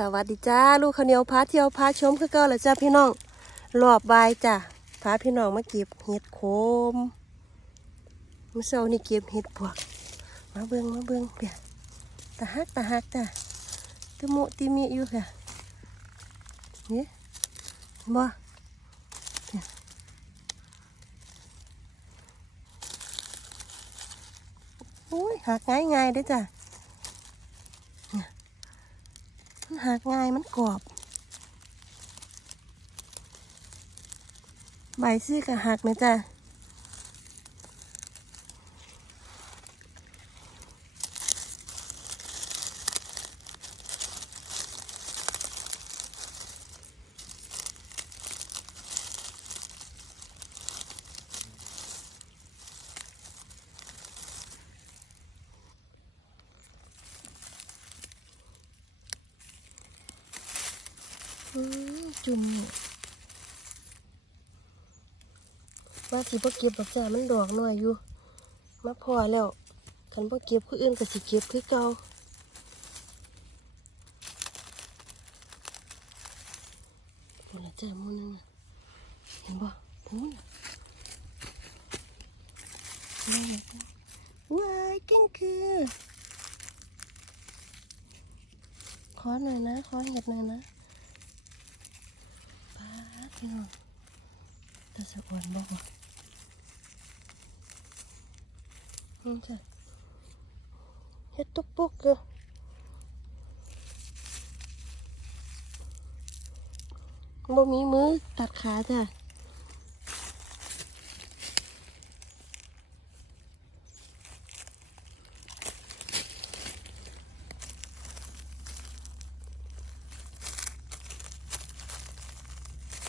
สวัสดีจ้าลูกข้าวเหนียวพาเที่ยวพาชมคือเก่าแล้วจ้าพี่น้องรอบบายจ้ะพาพี่น้องมาเก็บเห็ดโคมมื่อเช้านี่เก็บเห็ดปวก มาเบิ่งมาเบิ่งเปียตาฮักตาฮักจ้ะตะมุติมีอยู่ค่ะนี่เห็นบ่เนี่ยโอ้ยหักง่ายง่ายๆเด้อจ้ะ มันหักง่ายมันกรอบ ใบซี่กับหักนะจ๊ะ จุ่มว่าสิบ่เก็บดอกจ้ามันดอกหน้อยอยู่ มาพอแล้วคันบ่เก็บคืออื่นก็สิเก็บคือเก่าหมดละจ้ามูนึงอะเห็นบ่นู้นน่ะนี่ไงจ้ะว้ายเก่งคือขอหน่อยนะ ขอเห็ดหน่อยนะ พี่น้องตาสะอวนบอกว่านี่จ้ะเฮ็ดตุกปุกเลยบ่มีมือตัดขาจ้ะ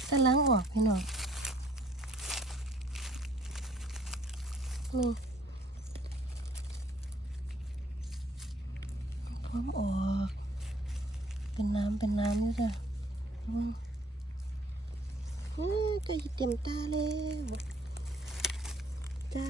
แต่ล้างออกพี่น้องนี่พร้อมออก เป็นน้ำเป็นน้ำนี่จ้ะระวังเอ้ยก็เต็มตาเลยจ้า